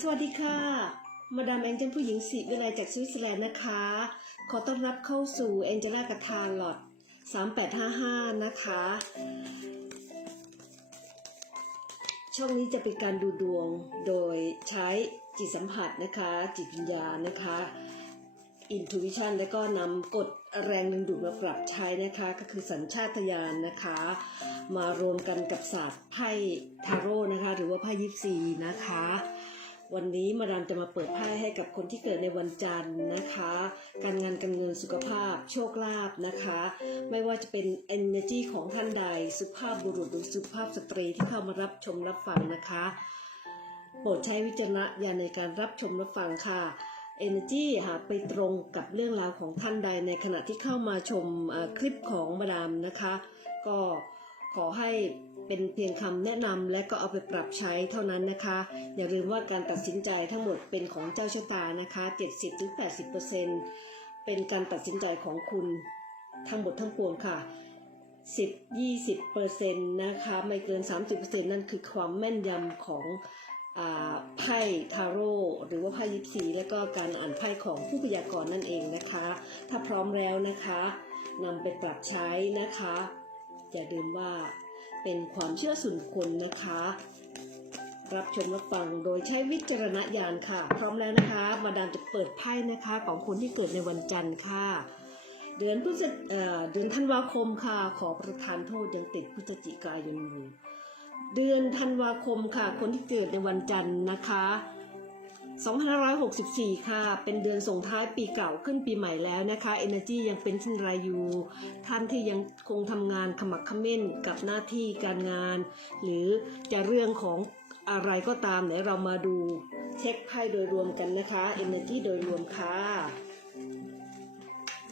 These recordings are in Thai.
สวัสดีค่ะ มาดามแองเจลผู้หญิงสีวิไลจากสวิตเซอร์แลนด์นะคะ ขอต้อนรับเข้าสู่แองเจล่ากับทาลอด3855 นะคะ ช่องนี้จะเป็นการดูดวงโดยใช้จิตสัมผัสนะคะ จิตวิญญาณนะคะ Intuition แล้วก็นำกฎแรงดึงดูดมาปรับใช้นะคะ ก็คือสัญชาตญาณนะคะ มารวมกันกับศาสตร์ไพ่ทาโร่นะคะ หรือว่าไพ่ยิปซีนะคะ วันนี้มาดามจะมาเปิดไพ่ให้กับคนที่เกิดในวันจันทร์นะคะ การงานการเงินสุขภาพ โชคลาภนะคะ ไม่ว่าจะเป็น energy ของท่านใด สุภาพบุรุษหรือสุภาพสตรีที่เข้ามารับชมรับฟังนะคะ โปรดใช้วิจารณญาณในการรับชมรับฟังค่ะ Energy หากไปตรงกับเรื่องราวของท่านใดในขณะที่เข้ามาชมคลิปของมาดามนะคะ ก็ขอให้ เป็นเพียงคำแนะนำและก็เอาไปปรับใช้เท่านั้นนะคะ อย่าลืมว่าการตัดสินใจทั้งหมดเป็นของเจ้าชะตานะคะ 70-80%เป็นการตัดสินใจของคุณทั้งหมดทั้งปวงค่ะ 10-20%นะคะไม่เกิน 30%นั่นคือความแม่นยำของไพ่ทาโร่หรือว่าไพ่ยิปซีและก็การอ่านไพ่ของผู้พยากรณ์นั่นเองนะคะ ถ้าพร้อมแล้วนะคะนำไปปรับใช้นะคะ อย่าลืมว่า เป็นความเชื่อส่วนบุคคลนะคะ รับชมรับฟังโดยใช้วิจารณญาณค่ะ พร้อมแล้วนะคะ มาดามจะเปิดไพ่นะคะของคนที่เกิดในวันจันทร์ค่ะ เดือนพฤศจิเอ่อเดือนธันวาคมค่ะ ขอประทานโทษยังติดพฤศจิกายนอยู่เดือนธันวาคมค่ะ คนที่เกิดในวันจันทร์นะคะ 2564 ค่ะ เป็นเดือนส่งท้ายปีเก่าขึ้นปีใหม่แล้วนะคะ Energy ยังเป็นเช่นไรอยู่ ท่านที่ยังคงทำงานขมักขม้นกับหน้าที่การงาน หรือจะเรื่องของอะไรก็ตามเดี๋ยวเรามาดู เช็คไพ่โดยรวมกันนะคะ Energy โดยรวมค่ะ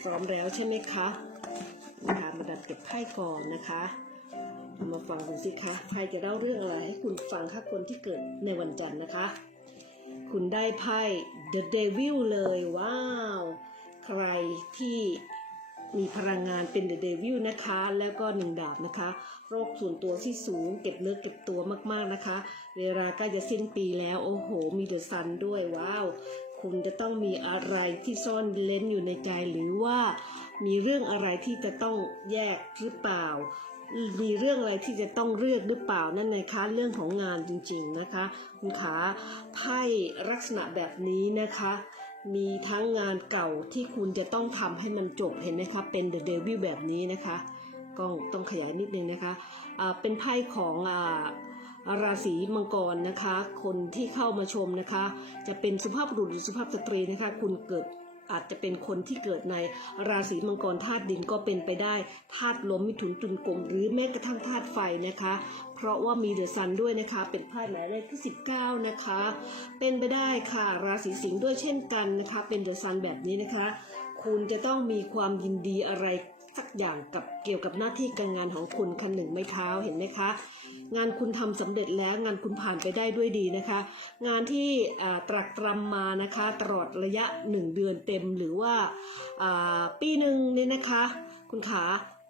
พร้อมแล้วใช่ไหมคะนะคะมาดับเก็บไพ่ก่อนนะคะมาฟังดูสิคะใครจะเล่าเรื่องอะไรให้คุณฟังค่ะคนที่เกิดในวันจันทร์นะคะ คุณได้ไพ่ The Devil เลยว้าว ใครที่มีพลังงานเป็น The Devil นะคะ แล้วก็หนึ่งดาบนะคะ โรคส่วนตัวที่สูง เก็บเนื้อเก็บตัวมากๆนะคะ เวลาใกล้จะสิ้นปีแล้ว โอ้โห มีเดอะซันด้วยว้าว คุณจะต้องมีอะไรที่ซ่อนเล้นอยู่ในใจหรือว่า มีเรื่องอะไรที่จะต้องแยกหรือเปล่า มีเรื่องอะไรที่จะต้องเลือกหรือเปล่านั่นนะคะเรื่องของงานจริงๆนะคะคุณขาไพ่ลักษณะแบบนี้นะคะ มีทั้งงานเก่าที่คุณจะต้องทำให้มันจบเห็นไหมคะเป็น The Devil แบบนี้นะคะก็ต้องขยายนิดนึงนะคะอ่าเป็นไพ่ของอราศีมังกรนะคะ คนที่เข้ามาชมนะคะ จะเป็นสุภาพบุรุษหรือสุภาพสตรีนะคะ คุณเกิด อาจจะเป็นคนที่เกิดในราศีมังกรธาตุดินก็เป็นไปได้ธาตุลมมิถุนตุลกลมหรือแม้กระทั่งธาตุไฟนะคะ เพราะว่ามีเดือะซันด้วยนะคะ เป็นไพ่หมายเลขที่ 19 นะคะ เป็นไปได้ค่ะ ราศีสิงห์ด้วยเช่นกันนะคะ เป็นเดือะซันแบบนี้นะคะ คุณจะต้องมีความยินดีอะไรสักอย่างกับเกี่ยวกับหน้าที่การงานของคุณคันหนึ่งไม่เท้าเห็นไหมคะ งานคุณทำสำเร็จแล้วงานคุณผ่านไปได้ด้วยดีนะคะ งานที่ตรักตรำมานะคะตลอดระยะ 1 เดือนเต็มหรือว่าปีหนึ่งเนี่ยนะคะ คุณขา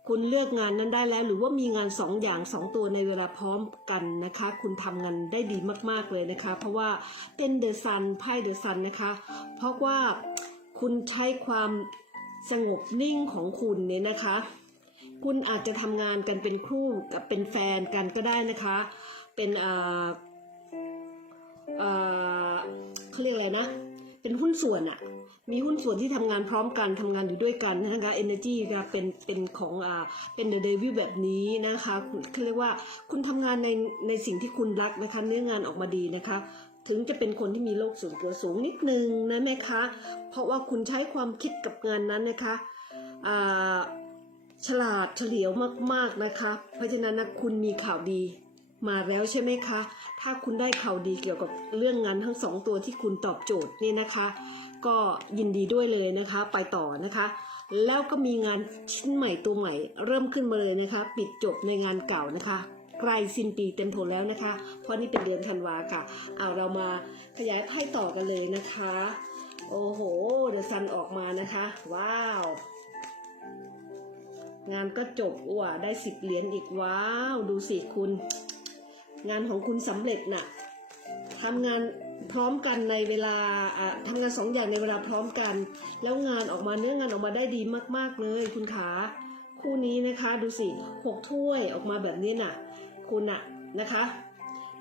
คุณเลือกงานนั้นได้แล้ว หรือว่ามีงานสองอย่างสองตัวในเวลาพร้อมกันนะคะ คุณทำงานได้ดีมากๆเลยนะคะ เพราะว่าเป็นเดอะซันไพ่เดอะซันนะคะ เพราะว่าคุณใช้ความสงบนิ่งของคุณเนี่ยนะคะ คุณอาจจะทำงานกันเป็นคู่กับเป็นแฟนกันก็ได้นะคะ เป็นเอ่อเอ่อเขาเรียกอะไรนะ เป็นหุ้นส่วนอะมีหุ้นส่วนที่ทำงานพร้อมกันทำงานอยู่ด้วยกันนะคะ energy ค่ะเป็นเป็นของอ่าเป็น the devil แบบนี้นะคะเขาเรียกว่าคุณทำงานในในสิ่งที่คุณรักนะคะเนื้องานออกมาดีนะคะ ถึงจะเป็นคนที่มีโลกส่วนตัวสูงนิดนึงนะแม่คะ เพราะว่าคุณใช้ความคิดกับงานนั้นนะคะอ่า ฉลาดเฉลียวมากๆนะคะ เพราะฉะนั้นนะคุณมีข่าวดีมาแล้วใช่ไหมคะ ถ้าคุณได้ข่าวดีเกี่ยวกับเรื่องงานทั้งสองตัวที่คุณตอบโจทย์นี่นะคะ ก็ยินดีด้วยเลยนะคะ ไปต่อนะคะ แล้วก็มีงานชิ้นใหม่ตัวใหม่ เริ่มขึ้นมาเลยนะคะ ปิดจบในงานเก่านะคะใกล้สิ้นปีเต็มทนแล้วนะคะ เพราะนี่เป็นเดือนธันวาค่ะ เอาเรามาขยายไพ่ต่อกันเลยนะคะ โอ้โห เดอะซันออกมานะคะ ว้าว งานก็จบว่ะได้สิบเหรียญอีกว้าว ดูสิคุณ งานของคุณสำเร็จน่ะทำงานพร้อมกันในเวลาทำงานสองอย่างในเวลาพร้อมกัน แล้วงานออกมาเนื้องานออกมาได้ดีมาก ๆ เลย คุณขาคู่นี้นะคะดูสิหกถ้วยออกมาแบบนี้น่ะ คุณอะนะคะ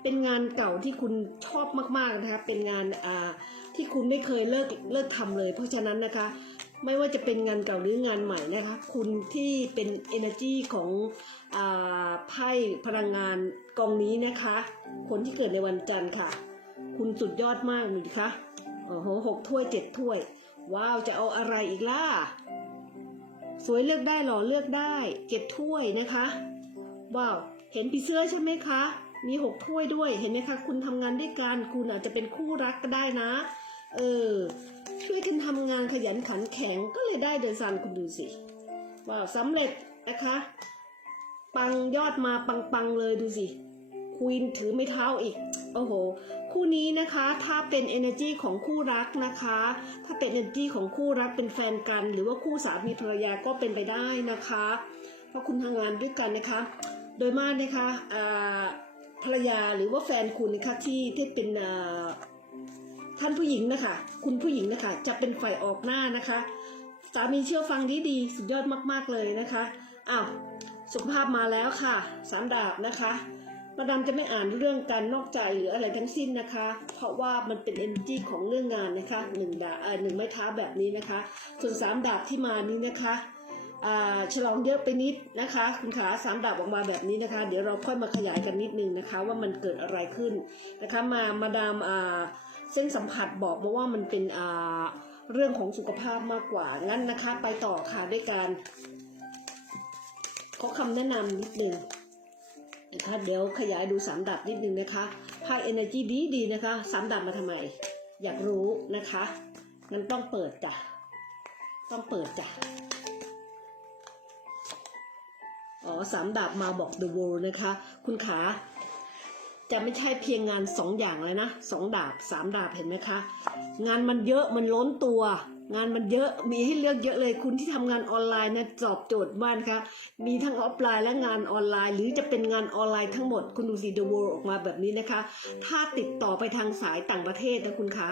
เป็นงานเก่าที่คุณชอบมากๆนะคะเป็นงานอ่าที่คุณไม่เคยเลิกเลิกทำเลย เพราะฉะนั้นนะคะ ไม่ว่าจะเป็นงานเก่าหรืองานใหม่นะคะ คุณที่เป็น energy ของอไพ่พลังงานกองนี้นะคะ คนที่เกิดในวันจันทร์ค่ะ คุณสุดยอดมากเลยคะโอ้โหหกถ้วยเจ็ดถ้วย ว้าวจะเอาอะไรอีกล่ะ สวยเลือกได้หรอเลือกได้เจ็ดถ้วยนะคะ ว้าว เห็นผีเสื้อใช่ไหมคะ มีหกถ้วยด้วยเห็นไหมคะ คุณทำงานด้วยกันคุณอาจจะเป็นคู่รักก็ได้นะ เออช่วยกันทำงานขยันขันแข็งก็เลยได้เดอะซันคุณดูสิว้าวสำเร็จนะคะ ปังยอดมาปังๆเลยดูสิควีนถือไม้เท้าอีก โอ้โห คู่นี้นะคะถ้าเป็น energy ของคู่รักนะคะ ถ้าเป็น energy ของคู่รักเป็นแฟนกัน หรือว่าคู่สามีภรรยาก็เป็นไปได้นะคะ เพราะคุณทำงานด้วยกันนะคะ โดยมากนะคะภรรยาหรือว่าแฟนคุณนะคะที่ที่เป็นอ่า ท่านผู้หญิงนะคะ คุณผู้หญิงนะคะ จะเป็นฝ่ายออกหน้านะคะ สามีเชื่อฟังดีดีสุดยอดมาก ๆ เลยนะคะอ้าวสุขภาพมาแล้วค่ะสามดาบนะคะมาดามจะไม่อ่านเรื่องการนอกใจหรืออะไรทั้งสิ้นนะคะ เพราะว่ามันเป็น energy ของเรื่องงานนะคะหนึ่งดาเออหนึ่งไม้เท้าแบบนี้นะคะ ส่วนสามดาบที่มานี้นะคะฉลองเยอะไปนิดนะคะ คุณขาสามดาบออกมาแบบนี้นะคะ เดี๋ยวเราค่อยมาขยายกันนิดนึงนะคะ ว่ามันเกิดอะไรขึ้นนะคะมามาดามอ่า เส้นสัมผัสบอกมาว่ามันเป็นอ่าเรื่องของสุขภาพมากกว่า งั้นนะคะ ไปต่อค่ะด้วยการขอคำแนะนำนิดนึงนะคะเดี๋ยวขยายดูสามดาบนิดนึงนะคะไพ่ energy ดีดีๆนะคะสามดาบมาทำไม อยากรู้นะคะงั้นต้องเปิดจ้ะต้องเปิดจ้ะอ๋อสามดาบมาบอก The World นะคะ คุณขา จะไม่ใช่เพียงงานสองอย่างเลยนะสองดาบสามดาบเห็นไหมคะ งานมันเยอะมันล้นตัว งานมันเยอะมีให้เลือกเยอะเลย คุณที่ทำงานออนไลน์นะตอบโจทย์มากนะคะมีทั้งออฟไลน์และงานออนไลน์ หรือจะเป็นงานออนไลน์ทั้งหมดคุณดูสิ The World ออกมาแบบนี้นะคะ ถ้าติดต่อไปทางสายต่างประเทศนะคุณคะ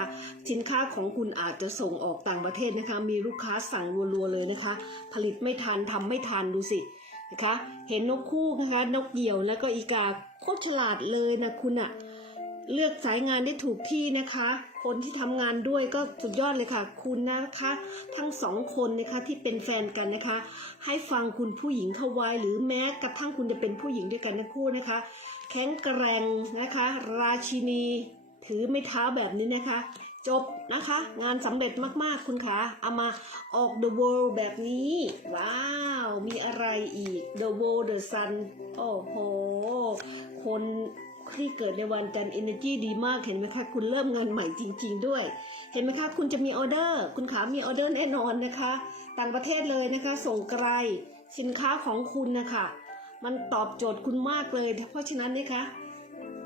สินค้าของคุณอาจจะส่งออกต่างประเทศนะคะ มีลูกค้าสั่งรัวๆเลยนะคะ ผลิตไม่ทันทำไม่ทันดูสิ นะคะเห็นนกคู่นะคะนกเหยี่ยวแล้วก็อีกาโคตรฉลาดเลยนะคุณอะเลือกสายงานได้ถูกที่นะคะ คนที่ทำงานด้วยก็สุดยอดเลยค่ะ คุณนะคะ ทั้งสองคนนะคะที่เป็นแฟนกันนะคะ ให้ฟังคุณผู้หญิงเข้าไว้ หรือแม้กระทั่งคุณจะเป็นผู้หญิงด้วยกันทั้งคู่นะคะ แข็งแกร่งนะคะ ราชินี ถือไม่เท้าแบบนี้นะคะ จบนะคะ งานสำเร็จมากๆคุณคะเอามาออก The World แบบนี้ ว้าว มีอะไรอีก The World The Sun โอ้โห คนที่เกิดในวันจันทร์ Energy ดีมากเห็นไหมคะ คุณเริ่มงานใหม่จริง ๆ ด้วย เห็นไหมคะ คุณจะมีออเดอร์ คุณขามีออเดอร์แน่นอนนะคะ ต่างประเทศเลยนะคะ ส่งไกลสินค้าของคุณนะคะ มันตอบโจทย์คุณมากเลย เพราะฉะนั้นนะคะ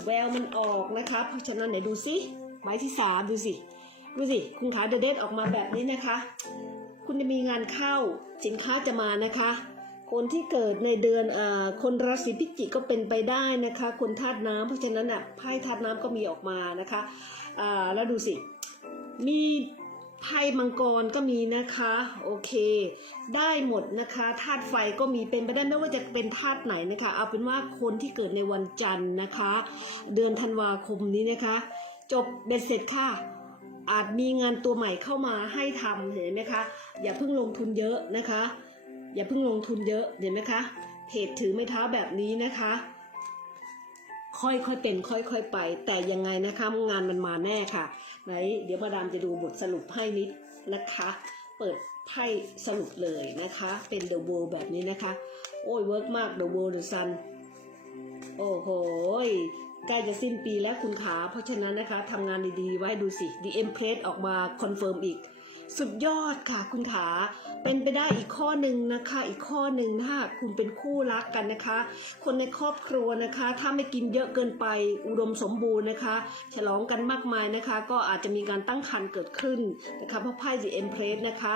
แววมันออกนะคะ เพราะฉะนั้นไหนดูสิ ใบที่สามดูสิดูสิคุณขาเดเดตออกมาแบบนี้นะคะ คุณจะมีงานเข้าสินค้าจะมานะคะ คนที่เกิดในเดือนเอ่อคนราศีพิจิกก็เป็นไปได้นะคะ คนธาตุน้ำเพราะฉะนั้นอะไพ่ธาตุน้ำก็มีออกมานะคะอ่าแล้วดูสิมีไพ่มังกรก็มีนะคะโอเค ได้หมดนะคะธาตุไฟก็มีเป็นไปได้ไม่ว่าจะเป็นธาตุไหนนะคะ เอาเป็นว่าคนที่เกิดในวันจันทร์นะคะ เดือนธันวาคมนี้นะคะ จบเบ็ดเสร็จค่ะ อาจมีงานตัวใหม่เข้ามาให้ทำเห็นไหมคะอย่าเพิ่งลงทุนเยอะนะคะ อย่าเพิ่งลงทุนเยอะเห็นไหมคะเพจถือไม้เท้าแบบนี้นะคะ ค่อยๆเป็นค่อยๆไป แต่ยังไงนะคะงานมันมาแน่ค่ะไหนเดี๋ยวมาดามจะดูบทสรุปให้นิดนะคะ เปิดไพ่สรุปเลยนะคะ เป็น The World แบบนี้นะคะ โอ้ยเวิร์กมาก The World The Sun โอ้โห ใกล้จะสิ้นปีแล้วคุณขา เพราะฉะนั้นนะคะทำงานดีๆ ไว้ดูสิ The Empress ออกมาคอนเฟิร์มอีก สุดยอดค่ะคุณขา เป็นไปได้อีกข้อหนึ่งนะคะ อีกข้อหนึ่งถ้าคุณเป็นคู่รักกันนะคะ คนในครอบครัวนะคะ ถ้าไม่กินเยอะเกินไปอุดมสมบูรณ์นะคะ ฉลองกันมากมายนะคะ ก็อาจจะมีการตั้งครรภ์เกิดขึ้นนะคะเพราะไพ่ The Empress นะคะ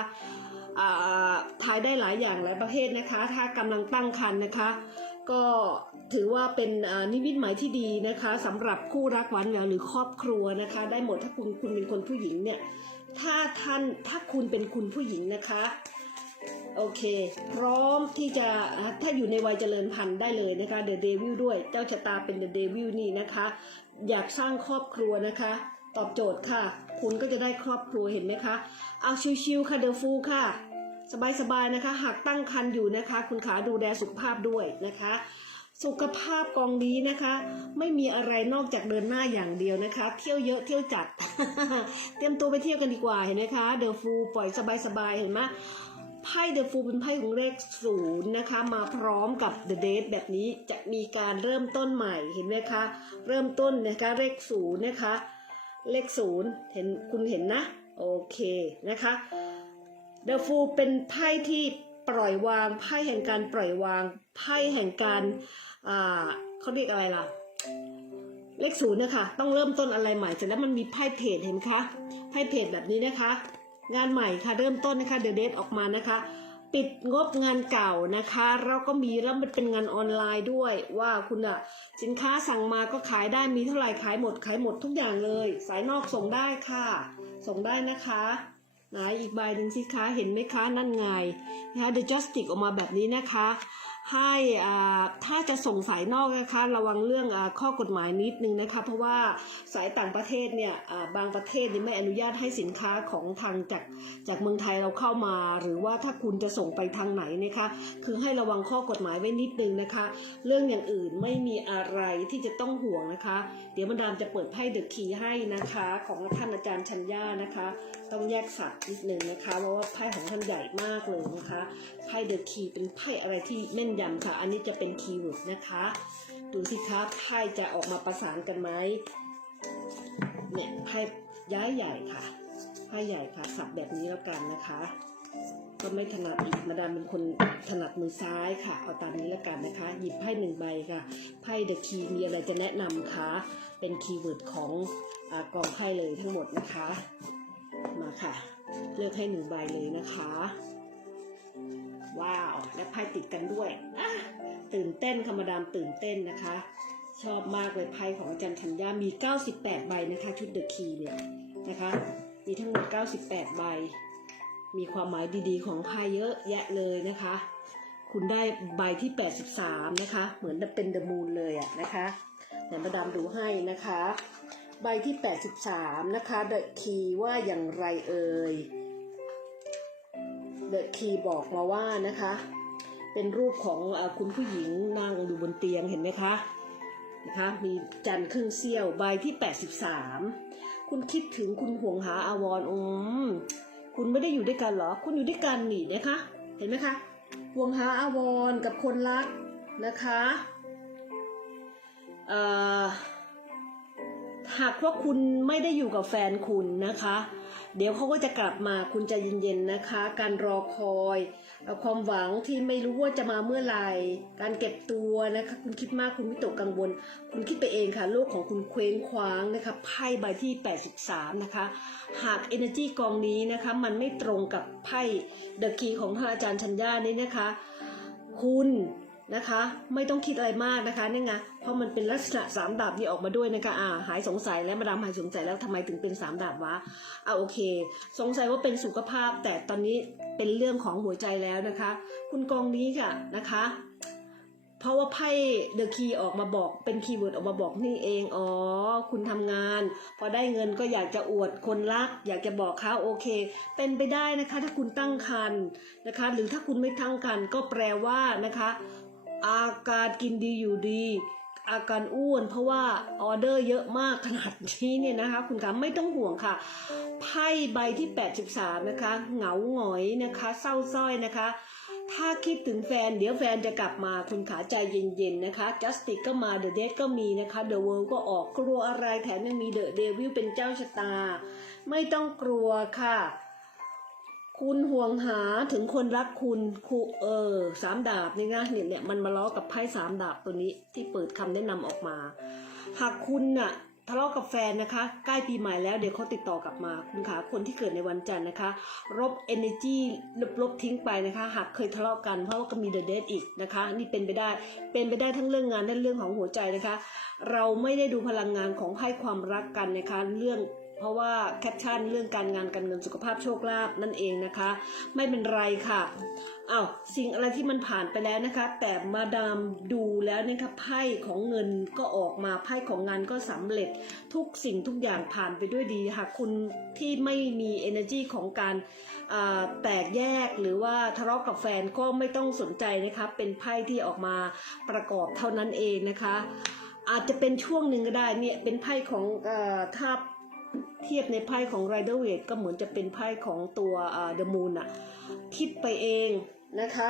ทายได้หลายอย่างหลายประเภทนะคะ ถ้ากำลังตั้งครรภ์นะคะ ก็ถือว่าเป็นนิมิตหมายที่ดีนะคะสำหรับคู่รักหวานแหววหรือครอบครัวนะคะ ได้หมดถ้าคุณคุณเป็นคนผู้หญิงเนี่ยถ้าท่านถ้าคุณเป็นคุณผู้หญิงนะคะโอเค พร้อมที่จะถ้าอยู่ในวัยเจริญพันธุ์ได้เลยนะคะเดอะเดวิลด้วยเจ้าชะตาเป็นเดอะเดวิลนี่นะคะ อยากสร้างครอบครัวนะคะ ตอบโจทย์ค่ะ คุณก็จะได้ครอบครัวเห็นไหมคะ เอาชิวๆค่ะเดอะฟูค่ะ สบายๆนะคะ หากตั้งครรภ์อยู่นะคะ คุณขาดูแลสุขภาพด้วยนะคะ สุขภาพกองนี้นะคะ ไม่มีอะไรนอกจากเดินหน้าอย่างเดียวนะคะ เที่ยวเยอะเที่ยวจัด เตรียมตัวไปเที่ยวกันดีกว่าเห็นไหมคะเดอะฟูปล่อยสบายๆเห็นไหมไพ่เดอะฟูเป็นไพ่ของเลขศูนย์นะคะ มาพร้อมกับเดอะเดทแบบนี้จะมีการเริ่มต้นใหม่เห็นไหมคะ เริ่มต้นนะคะเลขศูนย์นะคะ เลขศูนย์เห็นคุณเห็นนะ โอเคนะคะ เดอะฟูเป็นไพ่ที่ปล่อยวางไพ่แห่งการปล่อยวางไพ่แห่งการอ่าเขาเรียกอะไรล่ะ เลขศูนย์นะคะต้องเริ่มต้นอะไรใหม่เสร็จแล้วมันมีไพ่เพจเห็นไหมคะไพ่เพจแบบนี้นะคะ งานใหม่ค่ะเริ่มต้นนะคะเด e เดทออกมานะคะ ปิดงบงานเก่านะคะ เราก็มีแล้วมันเป็นงานออนไลน์ด้วยว่าคุณอะสินค้าสั่งมาก็ขายได้มีเท่าไหร่ขายหมดขายหมดทุกอย่างเลย สายนอกส่งได้ค่ะ ส่งได้นะคะ นะอีกใบหนึ่งสิคะเห็นไหมคะนั่นไงนะคะ The Justice ออกมาแบบนี้นะคะ ให้อ่าถ้าจะส่งสายนอกนะคะระวังเรื่องอข้อกฎหมายนิดนึงนะคะเพราะว่าสายต่างประเทศเนี่ยบางประเทศนี่ไม่อนุญาตให้สินค้าของทางจากจากเมืองไทยเราเข้ามา หรือว่าถ้าคุณจะส่งไปทางไหนนะคะคือให้ระวังข้อกฎหมายไว้นิดนึงนะคะ เรื่องอย่างอื่นไม่มีอะไรที่จะต้องห่วงนะคะ เดี๋ยวมาดามจะเปิดไพ่เดอะคีให้นะคะ ของท่านอาจารย์ชัญญานะคะ ต้องแยกสัตว์นิดนึงนะคะเพราะว่าไพ่ของท่านใหญ่มากเลยนะคะไพ่เดอะคีเป็นไพ่อะไรที่แม่นยำค่ะ อันนี้จะเป็นคีย์เวิร์ดนะคะ ดูสิคะไพ่จะออกมาประสานกันไหมเนี่ยไพ่ย้ายใหญ่ค่ะไพ่ใหญ่ค่ะ สับแบบนี้แล้วกันนะคะ ก็ไม่ถนัดอีกมาดามเป็นคนถนัดมือซ้ายค่ะ เอาตามนี้แล้วกันนะคะ หยิบไพ่หนึ่งใบค่ะ ไพ่เดอะคีมีอะไรจะแนะนำคะ เป็นคีย์เวิร์ดของอกองไพ่เลยทั้งหมดนะคะ มาค่ะ เลือกให้หนึ่งใบเลยนะคะ ว้าว และไพ่ติดกันด้วยตื่นเต้นค่ะมดามตื่นเต้นนะคะ ชอบมากเลยไพ่ของอาจารย์ธัญญามี 98 ใบนะคะชุดเดอะคีเนี่ยนะคะมีทั้งหมด 98 ใบ มีความหมายดีๆ ของไพ่เยอะแยะเลยนะคะ คุณได้ใบที่ 83 นะคะ เหมือนเป็นเดอะมูนเลยอะนะคะเดี๋ยวมาดามดูให้นะคะ ใบที่ 83 นะคะเดอะคีว่าอย่างไรเอ่ย เดอะคีบอกมาว่านะคะ เป็นรูปของอคุณผู้หญิงนั่งอยู่บนเตียงเห็นไหมคะนะคะมีจันทร์ครึ่งเสี้ยวใบที่ 83 คุณคิดถึงคุณห่วงหาอาวรอืมคุณไม่ได้อยู่ด้วยกันเหรอ คุณอยู่ด้วยกันนี่นะคะ เห็นไหมคะห่วงหาอาวรกับคนรักนะคะหากว่าคุณไม่ได้อยู่กับแฟนคุณนะคะ เดี๋ยวเขาก็จะกลับมาคุณใจเย็นๆนะคะ การรอคอย ความหวังที่ไม่รู้ว่าจะมาเมื่อไหร่ การเก็บตัวนะคะ คุณคิดมากคุณวิตกกังวล คุณคิดไปเองค่ะโลกของคุณเคว้งคว้างนะคะไพ่ใบที่ 83 นะคะ หาก energy กองนี้นะคะ มันไม่ตรงกับไพ่เดอะคีของท่านอาจารย์ชัญญานี่นะคะ คุณ นะคะ ไม่ต้องคิดอะไรมากนะคะนี่ไงเพราะมันเป็นลักษณะสามดาบนี่ออกมาด้วยนะคะอ่าหายสงสัยแล้วมาดามหายสงสัยแล้วทำไมถึงเป็นสามดาบวะอ่าโอเค สงสัยว่าเป็นสุขภาพ แต่ตอนนี้เป็นเรื่องของหัวใจแล้วนะคะ คุณกองนี้ค่ะนะคะเพราะว่าไพ่เดอะคีย์ออกมาบอกเป็นคีย์เวิร์ดออกมาบอกนี่เอง อ๋อ คุณทำงาน พอได้เงินก็อยากจะอวดคนรัก อยากจะบอกเขาโอเค เป็นไปได้นะคะ ถ้าคุณตั้งครรภ์นะคะ หรือถ้าคุณไม่ตั้งครรภ์ก็แปลว่านะคะ อาการกินดีอยู่ดี อาการอ้วนเพราะว่าออเดอร์เยอะมากขนาดนี้เนี่ยนะคะ คุณคะไม่ต้องห่วงค่ะ ไพ่ใบที่ 83 นะคะ เหงาหงอยนะคะ เศร้าส้อยนะคะ ถ้าคิดถึงแฟน เดี๋ยวแฟนจะกลับมาคุณขาใจเย็นๆนะคะ Justice ก็มา The Dead ก็มีนะคะ The World ก็ออกกลัวอะไรแถมยังมี The Devil เป็นเจ้าชะตา ไม่ต้องกลัวค่ะ คุณห่วงหาถึงคนรักคุณครูเออสามดาบนี่นะเนี่ยเนี่ยมันมาล้อกับไพ่สามดาบตัวนี้ที่เปิดคำแนะนำออกมา หากคุณน่ะทะเลาะกับแฟนนะคะ ใกล้ปีใหม่แล้วเดี๋ยวเขาติดต่อกลับมาคุณขาคนที่เกิดในวันจันทร์นะคะ ลบ energy ลบลบทิ้งไปนะคะ หากเคยทะเลาะกันเพราะว่าก็มีเดอะเดทอีกนะคะ นี่เป็นไปได้เป็นไปได้ทั้งเรื่องงานและเรื่องของหัวใจนะคะ เราไม่ได้ดูพลังงานของให้ความรักกันนะคะ เรื่อง เพราะว่าแคปชั่นเรื่องการงานการเงินสุขภาพโชคลาภนั่นเองนะคะ ไม่เป็นไรค่ะอ้าวสิ่งอะไรที่มันผ่านไปแล้วนะคะ แต่มาดามดูแล้วนี่ยค่ะไพ่ของเงินก็ออกมาไพ่ของงานก็สำเร็จทุกสิ่งทุกอย่างผ่านไปด้วยดีหากคุณที่ไม่มี energy ของการแตกแยกหรือว่าทะเลาะกับแฟนก็ไม่ต้องสนใจนะคะเป็นไพ่ที่ออกมาประกอบเท่านั้นเองนะคะ อาจจะเป็นช่วงหนึ่งก็ได้เนี่ยเป็นไพ่ของอ่อถ้า เทียบในไพ่ของ Rider Waite ก็เหมือนจะเป็นไพ่ของตัวอ่า The Moon อะคิดไปเองนะคะ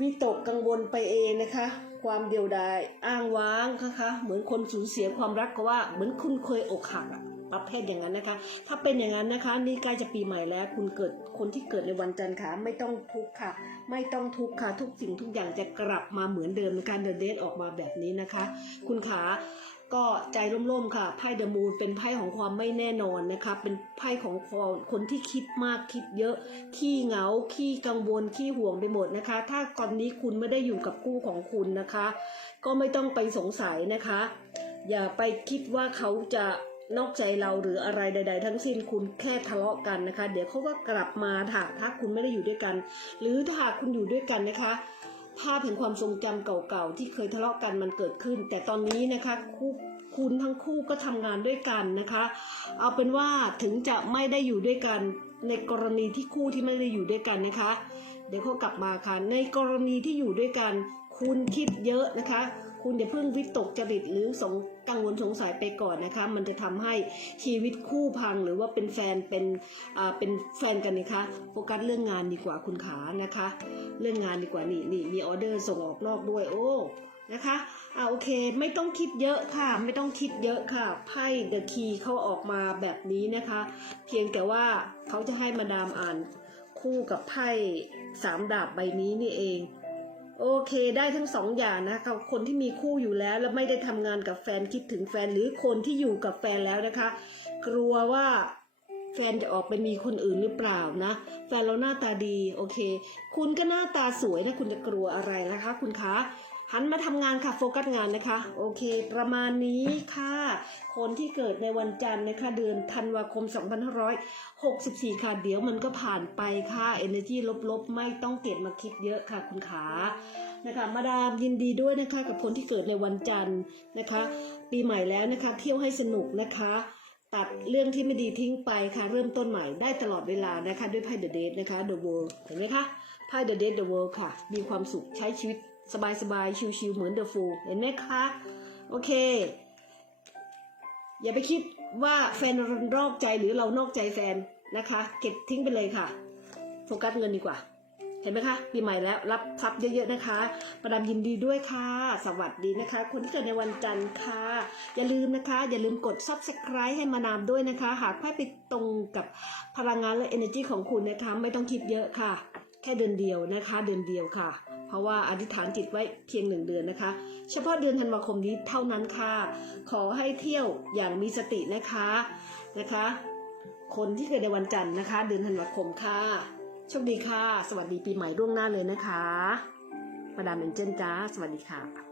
วิตกกังวลไปเองนะคะ ความเดียวดายอ้างว้างนะคะเหมือนคนสูญเสียความรักก็ว่าเหมือนคุณเคยอกหักอะประเภทอย่างนั้นนะคะ ถ้าเป็นอย่างนั้นนะคะ นี่ใกล้จะปีใหม่แล้ว คุณเกิดคนที่เกิดในวันจันทร์ค่ะ ไม่ต้องทุกข์ค่ะ ไม่ต้องทุกข์ค่ะ ทุกสิ่งทุกอย่างจะกลับมาเหมือนเดิมการเดินเดทออกมาแบบนี้นะคะ คุณขา ก็ใจร่มๆค่ะไพ่เดอะมูนเป็นไพ่ของความไม่แน่นอนนะคะเป็นไพ่ของคนที่คิดมากคิดเยอะขี้เหงาขี้กังวลขี้ห่วงไปหมดนะคะ ถ้าตอนนี้คุณไม่ได้อยู่กับคู่ของคุณนะคะ ก็ไม่ต้องไปสงสัยนะคะ อย่าไปคิดว่าเขาจะนอกใจเราหรืออะไรใด ๆ ทั้งสิ้นคุณแค่ทะเลาะกันนะคะ เดี๋ยวเขาก็กลับมาถ้าถ้าคุณไม่ได้อยู่ด้วยกัน หรือถ้าคุณอยู่ด้วยกันนะคะ ภาพแห่งความทรงจำเก่าๆที่เคยทะเลาะกันมันเกิดขึ้น แต่ตอนนี้นะคะคู่คุณทั้งคู่ก็ทำงานด้วยกันนะคะ เอาเป็นว่าถึงจะไม่ได้อยู่ด้วยกันในกรณีที่คู่ที่ไม่ได้อยู่ด้วยกันนะคะ เดี๋ยวเขากลับมาค่ะ ในกรณีที่อยู่ด้วยกัน คุณคิดเยอะนะคะ คุณอย่าเพิ่งวิตกจริตหรือสงกังวลสงสัยไปก่อนนะคะ มันจะทำให้ชีวิตคู่พังหรือว่าเป็นแฟนเป็นอ่าเป็นแฟนกันนะคะโฟกัสเรื่องงานดีกว่าคุณขานะคะ เรื่องงานดีกว่านี่นี่มีออเดอร์ส่งออกนอกด้วยโอ้นะคะอ่าโอเค ไม่ต้องคิดเยอะค่ะ ไม่ต้องคิดเยอะค่ะ ไพ่เดอะคีเขาออกมาแบบนี้นะคะ เพียงแต่ว่าเขาจะให้มาดามอ่านคู่กับไพ่สามดาบใบนี้นี่เอง โอเคได้ทั้งสองอย่างนะคะคนที่มีคู่อยู่แล้ว แล้วไม่ได้ทำงานกับแฟนคิดถึงแฟนหรือคนที่อยู่กับแฟนแล้วนะคะ กลัวว่าแฟนจะออกไปมีคนอื่นหรือเปล่านะ แฟนเราหน้าตาดีโอเค คุณก็หน้าตาสวยนะคุณจะกลัวอะไรนะคะ คุณคะ หันมาทำงานค่ะโฟกัสงานนะคะ โอเค ประมาณนี้ค่ะ คนที่เกิดในวันจันทร์นะคะ เดือนธันวาคม 2564 ค่ะ เดี๋ยวมันก็ผ่านไปค่ะ energy ลบๆ ไม่ต้องเก็บมาคิดเยอะค่ะคุณขานะคะมาดามยินดีด้วยนะคะ กับคนที่เกิดในวันจันทร์นะคะ ปีใหม่แล้วนะคะ เที่ยวให้สนุกนะคะตัดเรื่องที่ไม่ดีทิ้งไปค่ะ เริ่มต้นใหม่ได้ตลอดเวลานะคะ ด้วยไพ่เดอะเดทนะคะ The World เห็นไหมคะไพ่เดอะเดท The World ค่ะ มีความสุขใช้ชีวิต สบายๆ ชิวๆ เหมือน The Fool เห็นไหมคะ โอเค อย่าไปคิดว่าแฟนรานอกใจหรือเรานอกใจแฟนนะคะ เก็บทิ้งไปเลยค่ะ โฟกัสเงินดีกว่า เห็นไหมคะ ปีใหม่แล้วรับทรัพย์เยอะๆนะคะ ประดามยินดีด้วยค่ะ สวัสดีนะคะ คนที่เกิดในวันจันทร์ค่ะ อย่าลืมนะคะ อย่าลืมกด subscribe ให้มานามด้วยนะคะ หากไพ่ไปตรงกับพลังงานและ energy ของคุณนะคะ ไม่ต้องคิดเยอะค่ะ แค่เดือนเดียวนะคะ เดือนเดียวค่ะ เพราะว่าอธิษฐานจิตไว้เพียงหนึ่งเดือนนะคะ เฉพาะเดือนธันวาคมนี้เท่านั้นค่ะ ขอให้เที่ยวอย่างมีสตินะคะนะคะ คนที่เกิดในวันจันทร์นะคะ เดือนธันวาคมค่ะโชคดีค่ะ สวัสดีปีใหม่ล่วงหน้าเลยนะคะประดามเอนเจนจ้า สวัสดีค่ะ